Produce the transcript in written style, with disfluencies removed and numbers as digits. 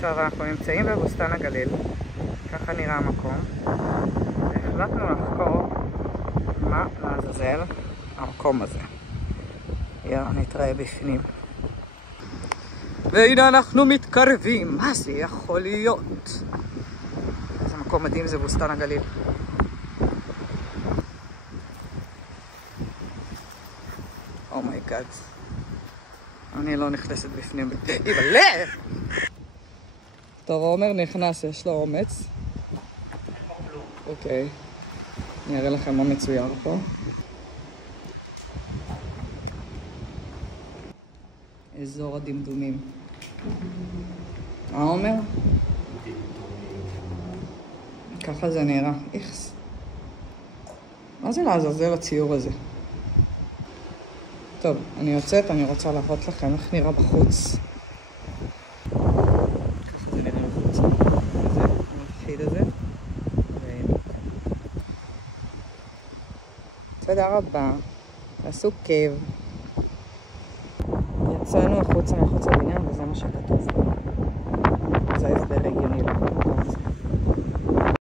טוב, אנחנו נמצאים בבוסתן הגליל, ככה נראה המקום. החלטנו לחקור מה לעזאזל המקום הזה. יאללה, נתראה בפנים. והנה אנחנו מתקרבים, מה זה יכול להיות? איזה מקום מדהים זה בוסתן הגליל. אומייגאד. אני לא נכנסת בפנים. איבלה! טוב, עומר נכנס, יש לו אומץ. אוקיי. אני אראה לכם מה מצויר פה. אזור הדמדומים. עומר? ככה זה נראה. איכס. מה זה לעזאזל הציור הזה? טוב, אני יוצאת, אני רוצה להראות לכם איך נראה בחוץ. ככה זה נראה בחוץ. זה המפחיד הזה. תודה רבה. תעשו כיף. יצאנו החוצה מחוץ לבניין וזה